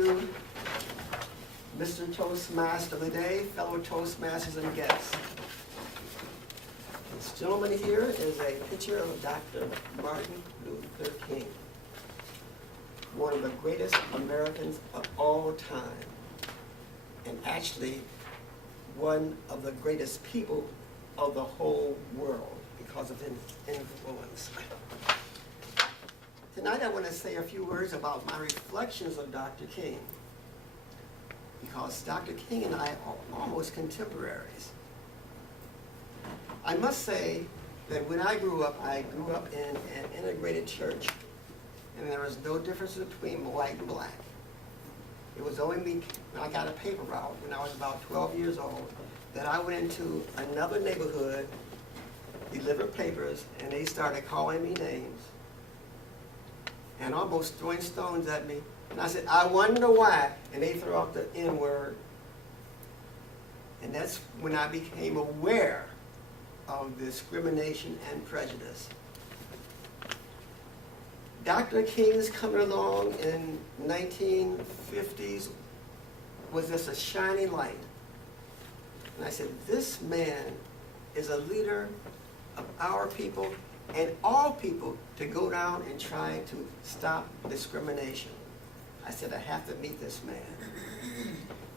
you, Mr. Toastmaster of the day, fellow Toastmasters and guests. This gentleman here is a picture of Dr. Martin Luther King, one of the greatest Americans of all time, and actually one of the greatest people of the whole world because of his influence. Tonight I want to say a few words about my reflections of Dr. King, because Dr. King and I are almost contemporaries. I must say that when I grew up in an integrated church, and there was no difference between white and black. It was only me, when I got a paper route when I was about 12 years old, that I went into another neighborhood, delivered papers, and they started calling me names and almost throwing stones at me. And I said, I wonder why, and they threw out the N-word. And that's when I became aware of discrimination and prejudice. Dr. King's coming along in 1950s was just a shining light. And I said, this man is a leader of our people and all people to go down and try to stop discrimination. I said, I have to meet this man.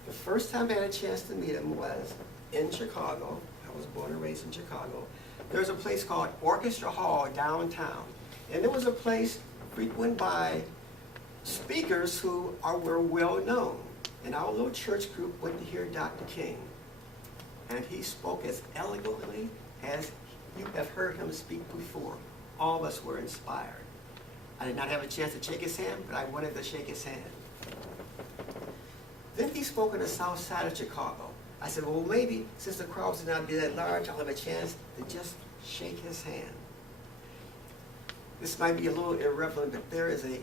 The first time I had a chance to meet him was in Chicago. I was born and raised in Chicago. There's a place called Orchestra Hall downtown. And it was a place frequented by speakers who were well known. And our little church group went to hear Dr. King. And he spoke as eloquently as you have heard him speak before. All of us were inspired. I did not have a chance to shake his hand, but I wanted to shake his hand. Then he spoke on the south side of Chicago. I said, well, maybe since the crowds did not be that large, I'll have a chance to just shake his hand. This might be a little irrelevant, but there is a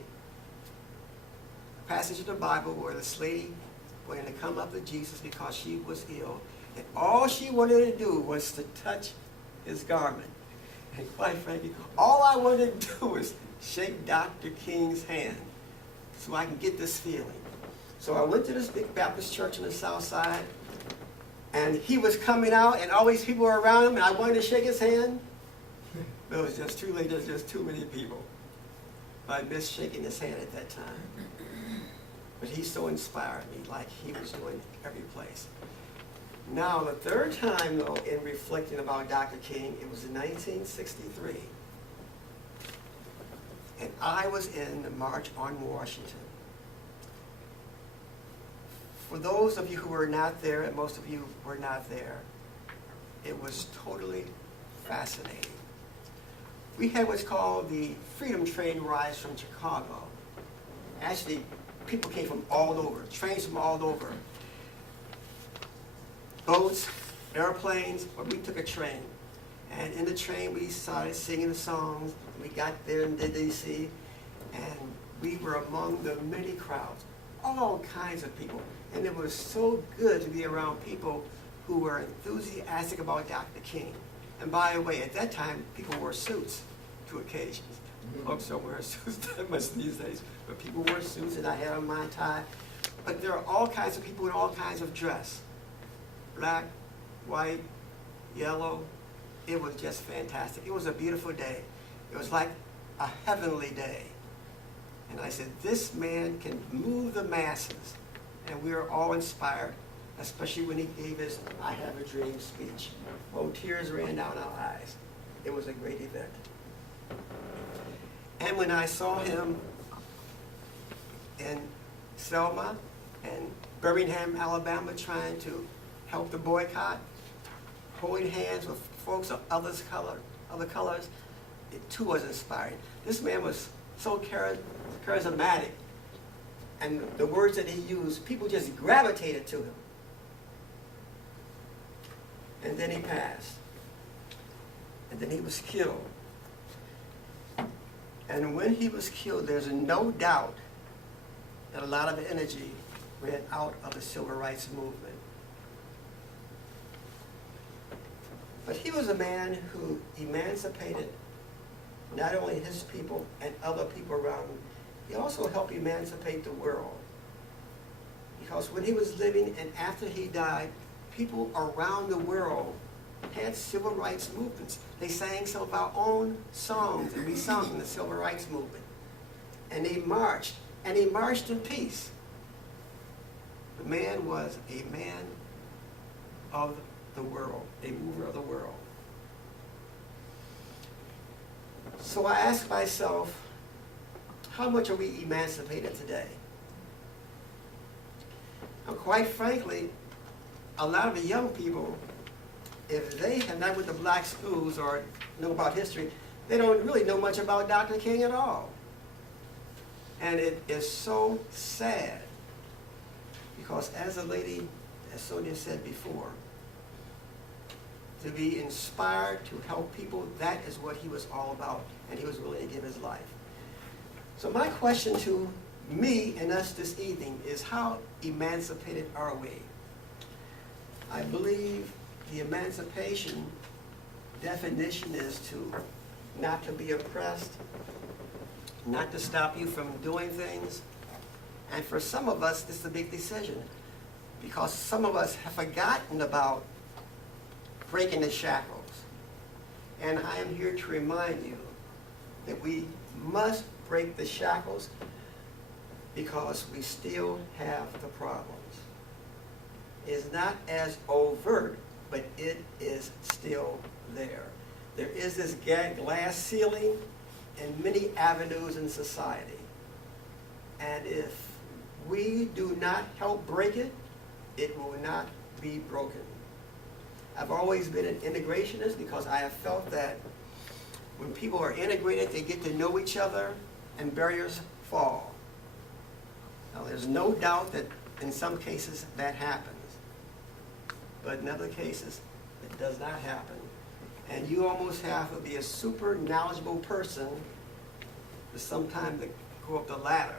passage in the Bible where this lady wanted to come up to Jesus because she was ill, and all she wanted to do was to touch his garment. And quite frankly, all I wanted to do was shake Dr. King's hand so I can get this feeling. So I went to this big Baptist church on the south side, and he was coming out, and all these people were around him, and I wanted to shake his hand. But it was just too late. There's just too many people. I missed shaking his hand at that time. But he so inspired me, like he was doing every place. Now, the third time, though, in reflecting about Dr. King, it was in 1963. And I was in the March on Washington. For those of you who were not there, and most of you were not there, it was totally fascinating. We had what's called the Freedom Train rise from Chicago. Actually, people came from all over, trains from all over. Boats, airplanes, but we took a train. And in the train, we started singing the songs. We got there in D.C., and we were among the many crowds, all kinds of people. And it was so good to be around people who were enthusiastic about Dr. King. And by the way, at that time, people wore suits to occasions. Folks don't wear suits that much these days, but people wore suits, and I had on my tie. But there are all kinds of people in all kinds of dress. Black, white, yellow. It was just fantastic. It was a beautiful day. It was like a heavenly day. And I said, this man can move the masses. And we were all inspired, especially when he gave his I Have a Dream speech. Oh, tears ran down our eyes. It was a great event. And when I saw him in Selma and Birmingham, Alabama, trying to help the boycott, holding hands with folks of other colors, it too was inspiring. This man was so charismatic, and the words that he used, people just gravitated to him. And then he passed. And then he was killed. And when he was killed, there's no doubt that a lot of energy ran out of the civil rights movement. But he was a man who emancipated not only his people and other people around him, he also helped emancipate the world. Because when he was living and after he died, people around the world had civil rights movements. They sang some of our own songs, and we sung in the civil rights movement. And they marched, and he marched in peace. The man was a man of the world, a mover of the world. So I ask myself, how much are we emancipated today? And quite frankly, a lot of the young people, if they have not went to black schools or know about history, they don't really know much about Dr. King at all. And it is so sad, because as a lady, as Sonia said before, to be inspired to help people, that is what he was all about, and he was willing to give his life. So my question to me and us this evening is, how emancipated are we? I believe the emancipation definition is to not to be oppressed, not to stop you from doing things. And for some of us, this is a big decision, because some of us have forgotten about breaking the shackles. And I am here to remind you that we must break the shackles, because we still have the problems. It's not as overt, but it is still there. There is this glass ceiling in many avenues in society. And if we do not help break it, it will not be broken. I've always been an integrationist, because I have felt that when people are integrated, they get to know each other and barriers fall. Now, there's no doubt that in some cases that happens, but in other cases it does not happen. And you almost have to be a super knowledgeable person to sometimes go up the ladder.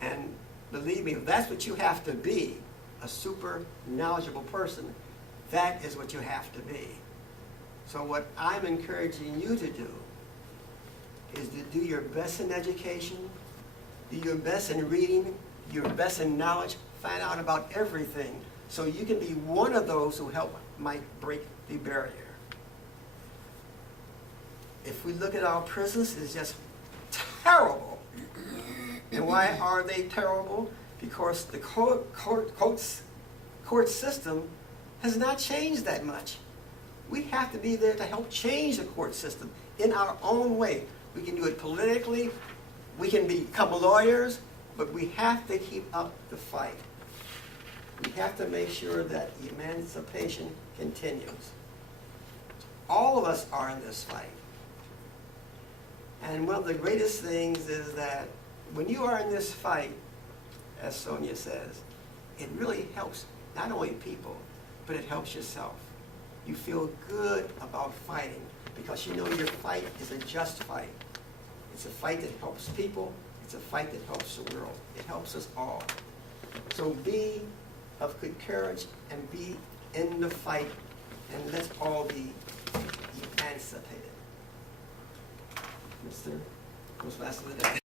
And believe me, if that's what you have to be, a super knowledgeable person, that is what you have to be. So what I'm encouraging you to do is to do your best in education, do your best in reading, your best in knowledge, find out about everything, so you can be one of those who might break the barrier. If we look at our prisons, it's just terrible. And why are they terrible? Because the court system has not changed that much. We have to be there to help change the court system in our own way. We can do it politically, we can become lawyers, but we have to keep up the fight. We have to make sure that emancipation continues. All of us are in this fight. And one of the greatest things is that when you are in this fight, as Sonia says, it really helps not only people, but it helps yourself. You feel good about fighting, because you know your fight is a just fight. It's a fight that helps people. It's a fight that helps the world. It helps us all. So be of good courage and be in the fight, and let's all be emancipated. Mr. Toastmaster of the Day.